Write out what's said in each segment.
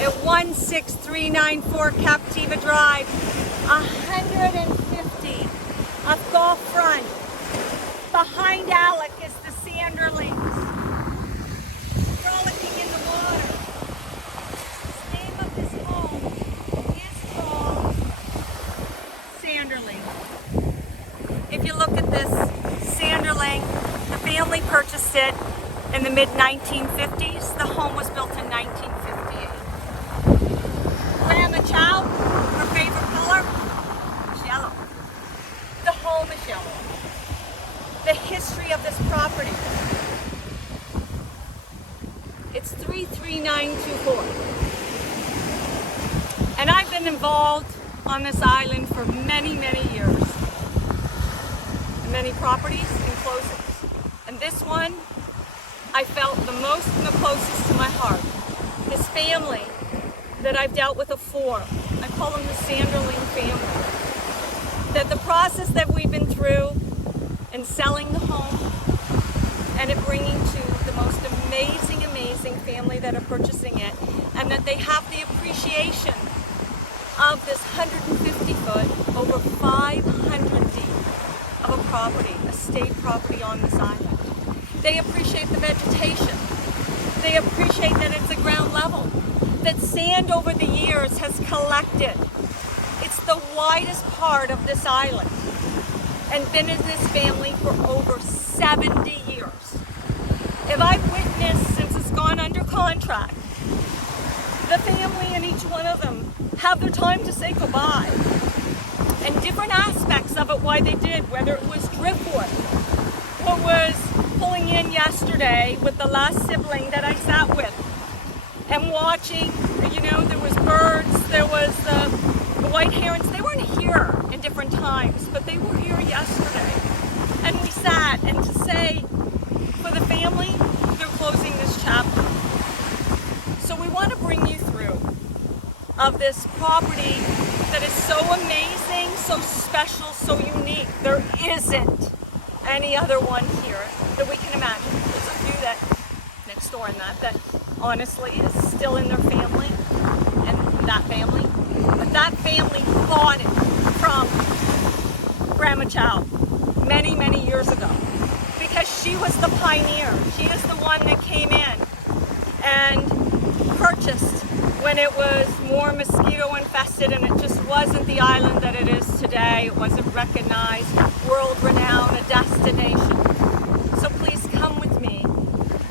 at 16394 Captiva Drive, 150 of Gulf Front. Behind Alec is the Sanderlings, frolicking in the water. The name of this home is called Sanderling. If you look at this Sanderling, the family purchased it in the mid-1950s. The home was built in 1958. Grandma Chow, her favorite color is yellow. The home is yellow. The history of this property. It's 33924. And I've been involved on this island for many, many years. Many properties and closings. And this one, I felt the most and the closest to my heart. This family that I've dealt with before, I call them the Sanderling Family. That the process that we've been through in selling the home and it bringing to the most amazing, amazing family that are purchasing it, and that they have the appreciation of this 150 foot, over 500 deep of a property, a state property on this island. They appreciate the vegetation. They appreciate that it's a ground level, that sand over the years has collected. It's the widest part of this island and been in this family for over 70 years. If I've witnessed since it's gone under contract, the family and each one of them have their time to say goodbye. And different aspects of it, why they did, whether it was driftwood, or was pulling in yesterday with the last sibling that I sat with, and watching, you know, there was birds, there was the white herons. They weren't here in different times, but they were here yesterday. And we sat, and to say, for the family, they're closing this chapter. So we want to bring you through of this property that is so amazing, so special, so unique. There isn't any other one here that we can imagine. There's a few that next door and that honestly is still in their family and that family. But that family bought it from Grandma Chow many, many years ago because she was the pioneer. She is the one that came in and purchased when it was more mosquito infested and it just wasn't the island that it is today. It wasn't recognized, world renowned, a destination. So please come with me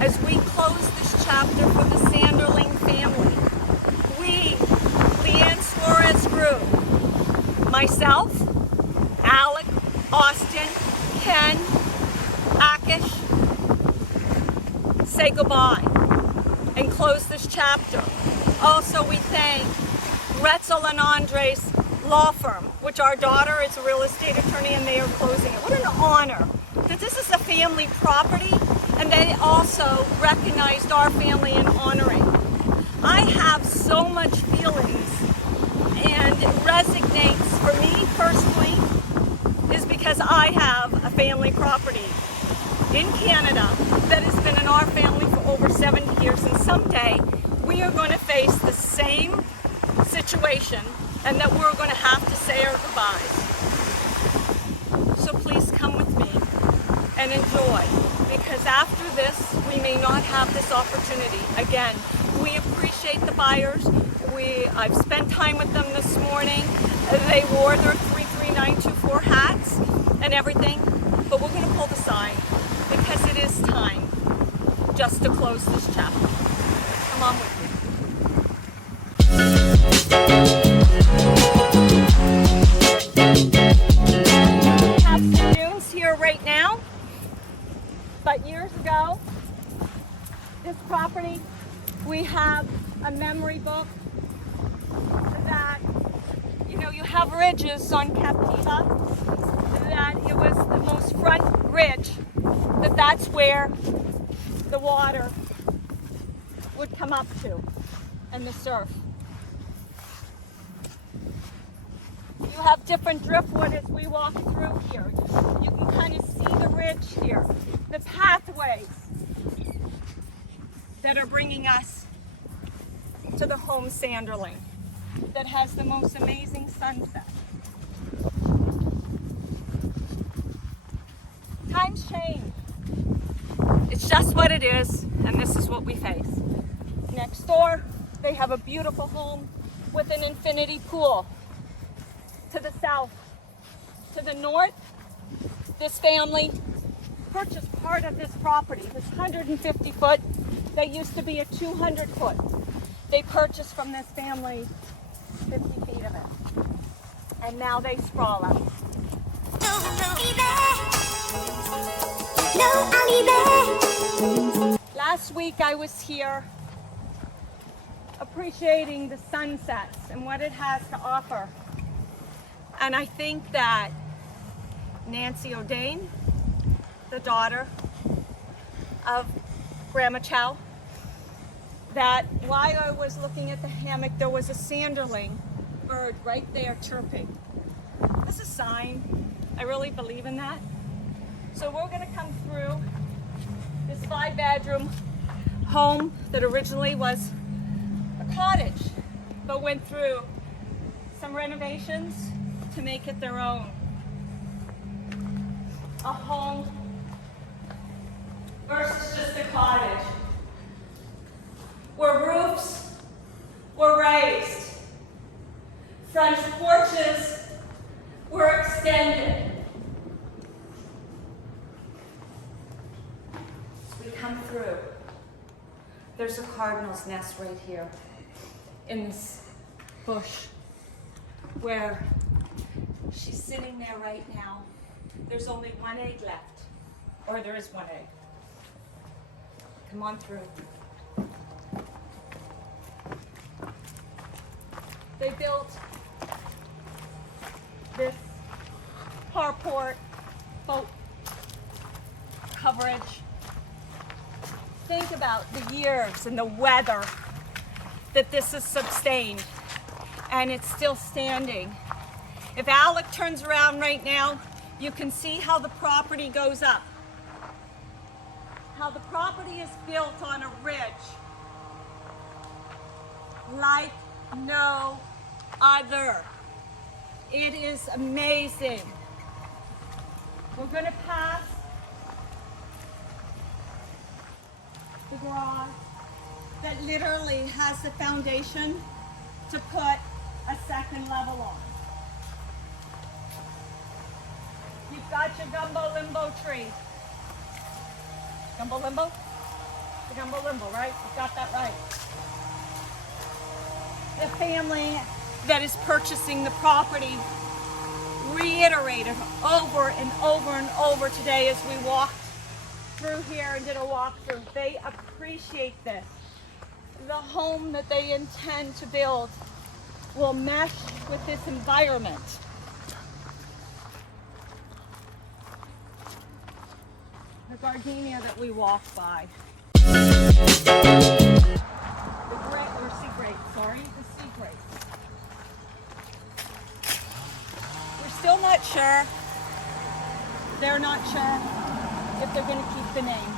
as we close this chapter for the Sanderling family. We, LeAneSUAREZGroup, myself, Alec, Austin, Ken, Akish, say goodbye and close this chapter. Also, we thank Roetzel Andress Law Firm, which our daughter is a real estate attorney, and they are closing it. What an honor that this is a family property, and they also recognized our family in honoring. I have so much feelings, and it resonates for me personally, is because I have a family property in Canada that has been in our family for over 70 years, and someday we are going to face the same situation and that we're going to have to say our goodbyes. So please come with me and enjoy, because after this we may not have this opportunity again. We appreciate the buyers. I've spent time with them this morning. They wore their 33924 hats and everything, but we're going to pull the sign because it is time just to close this chapter. Come on with me. We have some dunes here right now, but years ago, this property, we have a memory book that, you know, you have ridges on Captiva, that it was the most front ridge, that's where the water would come up to, and the surf. You have different driftwood as we walk through here. You can kind of see the ridge here, the pathways that are bringing us to the home Sanderling that has the most amazing sunset. Times change. It's just what it is, and this is what we face. Next door, they have a beautiful home with an infinity pool. To the south, to the north, this family purchased part of this property, this 150 foot, that used to be a 200 foot. They purchased from this family 50 feet of it. And now they sprawl out. Last week I was here appreciating the sunsets and what it has to offer. And I think that Nancy O'Dane, the daughter of Grandma Chow, that while I was looking at the hammock, there was a Sanderling bird right there chirping. This is a sign. I really believe in that. So we're gonna come through this 5-bedroom home that originally was a cottage, but went through some renovations to make it their own. A home versus just a cottage, where roofs were raised, front porches were extended. As we come through, there's a cardinal's nest right here in this bush where she's sitting there right now. There's only one egg left, or there is one egg. Come on through. They built this carport boat coverage. Think about the years and the weather that this has sustained, and it's still standing. If Alec turns around right now, you can see how the property goes up. How the property is built on a ridge like no other. It is amazing. We're going to pass the garage that literally has the foundation to put a second level on. You've got your gumbo limbo tree. Gumbo limbo? The gumbo limbo, right? You've got that right. The family that is purchasing the property reiterated over and over and over today as we walked through here and did a walkthrough. They appreciate this. The home that they intend to build will mesh with this environment. The gardenia that we walk by. The sea grapes. We're still not sure. They're not sure if they're going to keep the name.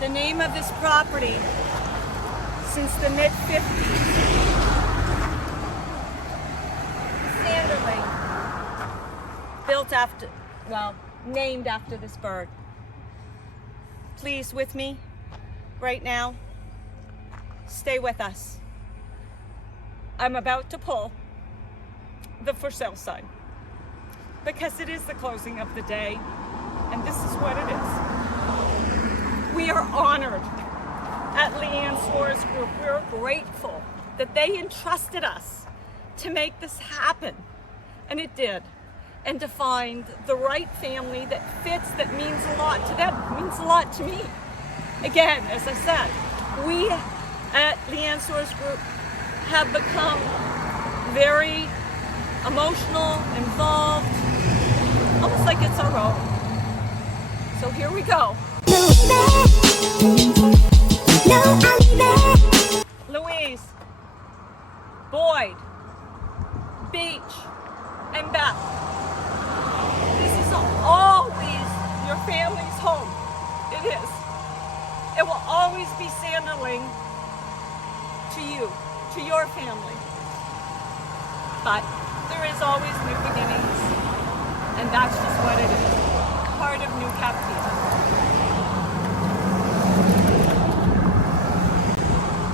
The name of this property since the mid-50s, Sanderling, built after, well, named after this bird. Please, with me right now, stay with us. I'm about to pull the for sale sign because it is the closing of the day, and this is what it is. We are honored at LeAneSUAREZGroup. We're grateful that they entrusted us to make this happen, and it did. And to find the right family that fits, that means a lot to them, means a lot to me. Again, as I said, we at LeAneSUAREZGroup have become very emotional, involved, almost like it's our own. So here we go. Louise, Boyd, Beach, and Beth. This is always your family's home. It is. It will always be Sanderling to you, to your family. But there is always new beginnings, and that's just what it is, part of New Captiva.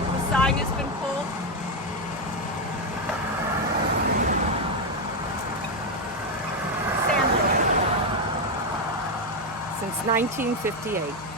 The sign has been pulled. Sanderling. Since 1958.